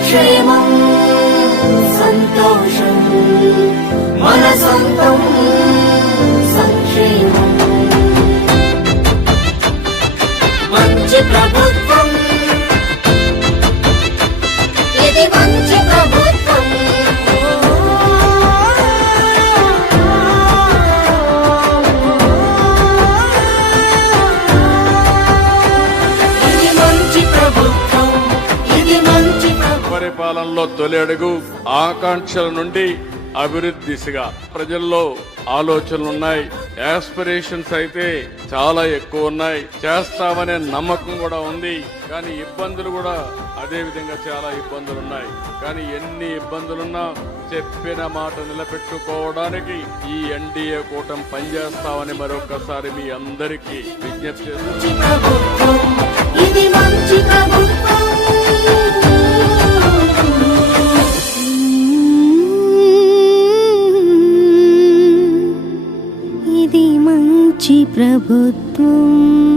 సంక్షేమం సంతోషం మన సొంతం సంక్షేమం మంచి ప్రభుత్వం ఇది మంచి ప్రభుత్వం ఇది మంచి ప్రభుత్వం ఇది మంచి పరిపాలనలో తొలి అడుగు ఆకాంక్షల నుండి అభివృద్ధి దిశగా ప్రజల్లో ఆలోచనలున్నాయి, యాస్పిరేషన్స్ అయితే చాలా ఎక్కువ ఉన్నాయి, చేస్తామనే నమ్మకం కూడా ఉంది. కానీ ఇబ్బందులు కూడా అదే విధంగా చాలా ఇబ్బందులు ఉన్నాయి. కానీ ఎన్ని ఇబ్బందులున్నా చెప్పిన మాట నిలబెట్టుకోవడానికి ఈ ఎన్డీఏ కూటమి పనిచేస్తామని మరొకసారి మీ అందరికీ విజ్ఞప్తి చేస్తున్నాను. ఇది మంచి ప్రభుత్వం ఇది మంచి ప్రభుత్వం.